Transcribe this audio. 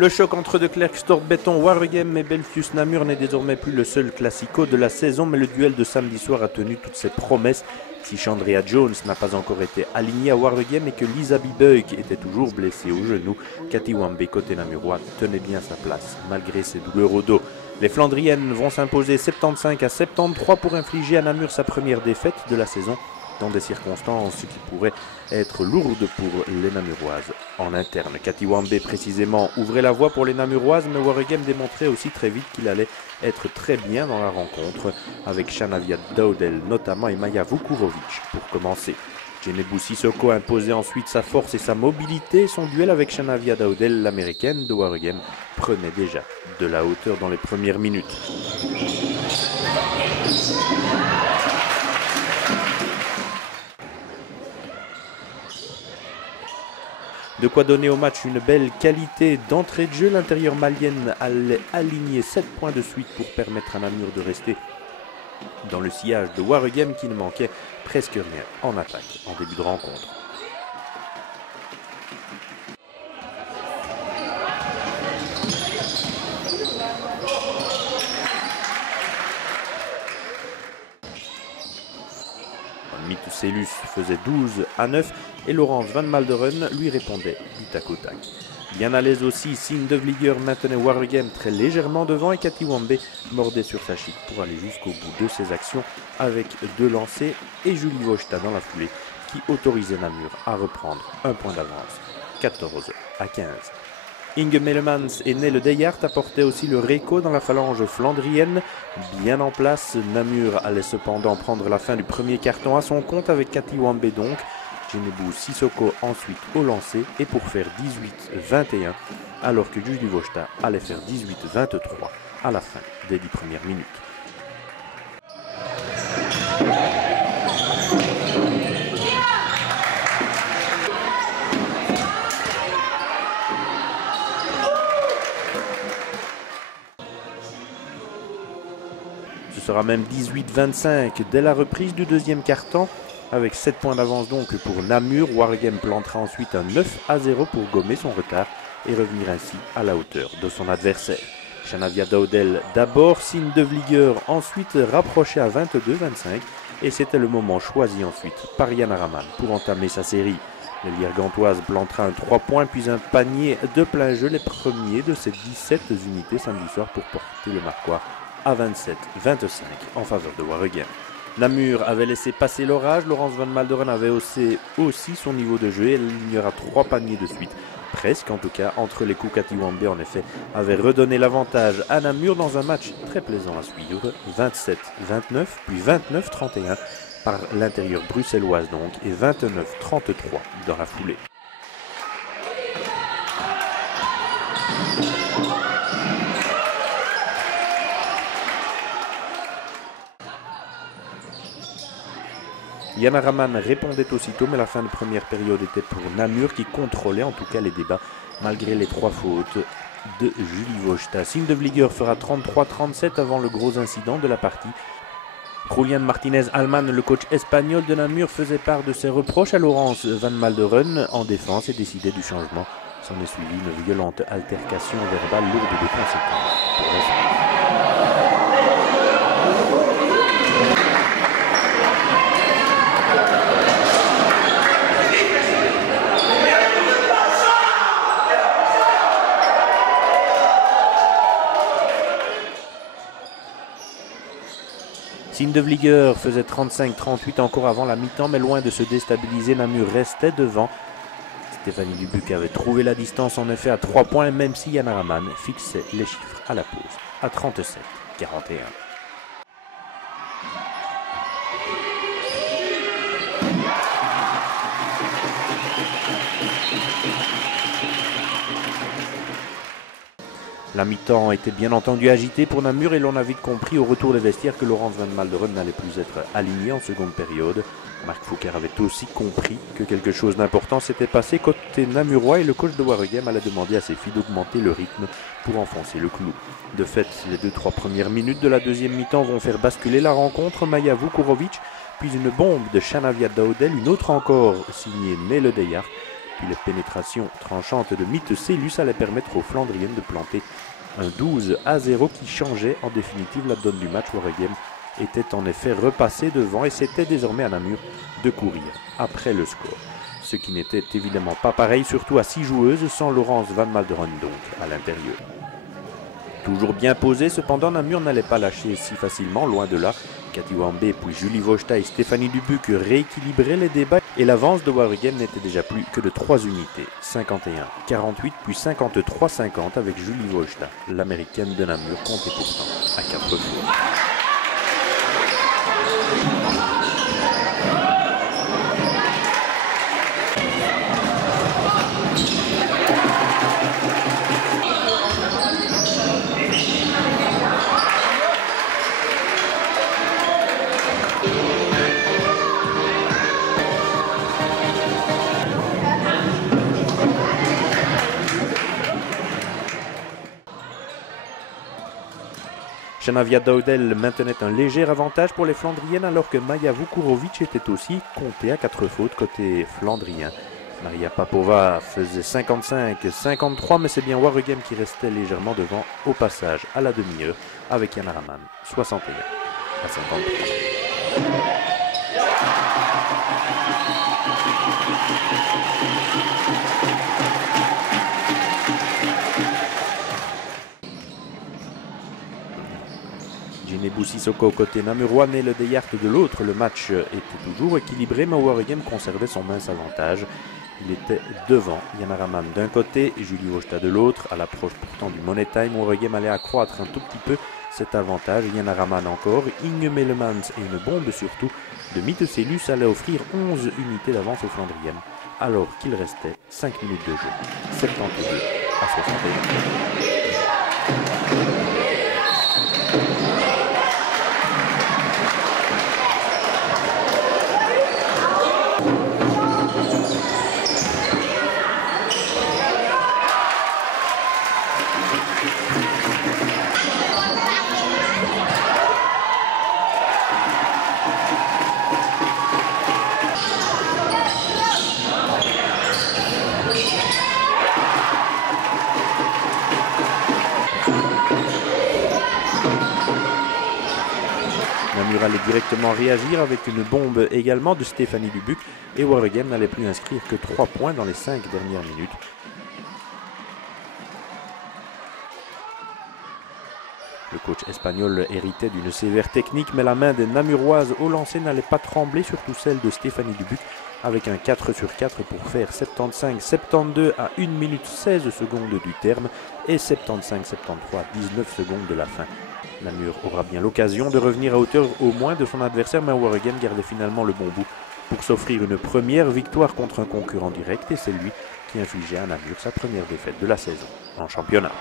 Le choc entre De Klerk, Stortbéton, Waregem et Belfius Namur n'est désormais plus le seul classico de la saison, mais le duel de samedi soir a tenu toutes ses promesses. Si Chandria Jones n'a pas encore été aligné à Waregem et que Lisa Bibeuk était toujours blessée au genou, Cathy Wambe, côté namurois, tenait bien sa place, malgré ses douleurs au dos. Les Flandriennes vont s'imposer 75 à 73 pour infliger à Namur sa première défaite de la saison, dans des circonstances qui pourraient être lourdes pour les Namuroises. En interne, Cathy Wambe précisément ouvrait la voie pour les Namuroises, mais Waregem démontrait aussi très vite qu'il allait être très bien dans la rencontre, avec Shanavia Daudel notamment et Maya Vukurovic pour commencer. Djenebu Sissoko imposait ensuite sa force et sa mobilité. Son duel avec Shanavia Daudel, l'américaine de Waregem, prenait déjà de la hauteur dans les premières minutes. De quoi donner au match une belle qualité d'entrée de jeu. L'intérieur malienne allait aligner 7 points de suite pour permettre à Namur de rester dans le sillage de Waregem qui ne manquait presque rien en attaque en début de rencontre. Mitoucelus faisait 12 à 9 et Laurence Van Malderen lui répondait du tac au tac. Bien à l'aise aussi, Sien De Vlieger maintenait Waregem très légèrement devant et Cathy Wambe mordait sur sa chic pour aller jusqu'au bout de ses actions avec 2 lancers et Julie Wojta dans la foulée qui autorisait Namur à reprendre un point d'avance, 14 à 15. Inge Melemans et Nelle Deyart apportaient aussi le réco dans la phalange flandrienne. Bien en place, Namur allait cependant prendre la fin du premier carton à son compte avec Cathy Wambe donc. Djenebu Sissoko ensuite au lancer et pour faire 18-21, alors que Julie Wojta allait faire 18-23 à la fin des 10 premières minutes. Ce sera même 18-25 dès la reprise du deuxième quart-temps. Avec 7 points d'avance donc pour Namur, Waregem plantera ensuite un 9-0 pour gommer son retard et revenir ainsi à la hauteur de son adversaire. Shanavia Daudel d'abord, Sien De Vlieger ensuite rapproché à 22-25 et c'était le moment choisi ensuite par Yana Raman pour entamer sa série. L'ailière gantoise plantera un 3 points puis un panier de plein jeu, les premiers de ses 17 unités samedi soir pour porter le marquois à 27-25 en faveur de Waregem. Namur avait laissé passer l'orage, Laurence Van Malderen avait haussé aussi son niveau de jeu et elle alignera 3 paniers de suite. Presque en tout cas, entre les coups Cathy Wambe en effet avait redonné l'avantage à Namur dans un match très plaisant à suivre, 27-29 puis 29-31 par l'intérieur bruxelloise donc et 29-33 dans la foulée. Yana Raman répondait aussitôt, mais la fin de première période était pour Namur qui contrôlait en tout cas les débats malgré les 3 fautes de Julie Wojta. Sien De Vlieger fera 33-37 avant le gros incident de la partie. Julian Martinez-Alman, le coach espagnol de Namur, faisait part de ses reproches à Laurence Van Malderen en défense et décidait du changement. S'en est suivi une violente altercation verbale lourde de conséquences pour la suite. Sien De Vlieger faisait 35-38 encore avant la mi-temps, mais loin de se déstabiliser, Namur restait devant. Stéphanie Dubuc avait trouvé la distance en effet à 3 points, même si Yana Raman fixait les chiffres à la pause à 37-41. La mi-temps était bien entendu agitée pour Namur et l'on a vite compris au retour des vestiaires que Laurence Van Malderen n'allait plus être alignée en seconde période. Marc Foucault avait aussi compris que quelque chose d'important s'était passé côté namurois et le coach de Waregem allait demander à ses filles d'augmenter le rythme pour enfoncer le clou. De fait, les 2-3 premières minutes de la deuxième mi-temps vont faire basculer la rencontre. Maya Vukurovic, puis une bombe de Shanavia Daudel, une autre encore signée Nelle Deyart, Puis les pénétrations tranchantes de Mittelselus allaient permettre aux Flandriennes de planter un 12-0 qui changeait en définitive la donne du match. Waregem était en effet repassé devant et c'était désormais à Namur de courir après le score. Ce qui n'était évidemment pas pareil, surtout à 6 joueuses sans Laurence Van Malderen donc à l'intérieur. Toujours bien posé, cependant Namur n'allait pas lâcher si facilement, loin de là. Cathy Wambé, puis Julie Wojta et Stéphanie Dubuc rééquilibraient les débats et l'avance de Waregem n'était déjà plus que de 3 unités, 51-48 puis 53-50 avec Julie Wojta. L'américaine de Namur comptait pourtant à 4 fois. Shanavia Daudel maintenait un léger avantage pour les Flandriennes alors que Maja Vukurovic était aussi comptée à 4 fautes côté flandrien. Maria Papova faisait 55-53 mais c'est bien Waregem qui restait légèrement devant au passage à la demi-heure avec Yana Raman 61-53. Djiné Sissoko côté namurois, mais le Deyart de l'autre. Le match était toujours équilibré, mais Waregem conservait son mince avantage. Il était devant Yana Raman d'un côté et Julie Wojta de l'autre. À l'approche pourtant du Money Time, Waregem allait accroître un tout petit peu cet avantage. Yana Raman encore, Inge Melemans et une bombe surtout de Mittelselus allait offrir 11 unités d'avance aux Flandriennes, alors qu'il restait 5 minutes de jeu, 72-61. Namur allait directement réagir avec une bombe également de Stéphanie Dubuc et Waregem n'allait plus inscrire que 3 points dans les 5 dernières minutes. Le coach espagnol héritait d'une sévère technique, mais la main des Namuroises au lancer n'allait pas trembler, surtout celle de Stéphanie Dubuc, avec un 4 sur 4 pour faire 75-72 à 1 minute 16 secondes du terme et 75-73 à 19 secondes de la fin. Namur aura bien l'occasion de revenir à hauteur au moins de son adversaire, mais Waregem gardait finalement le bon bout pour s'offrir une première victoire contre un concurrent direct et c'est lui qui infligeait à Namur sa première défaite de la saison en championnat.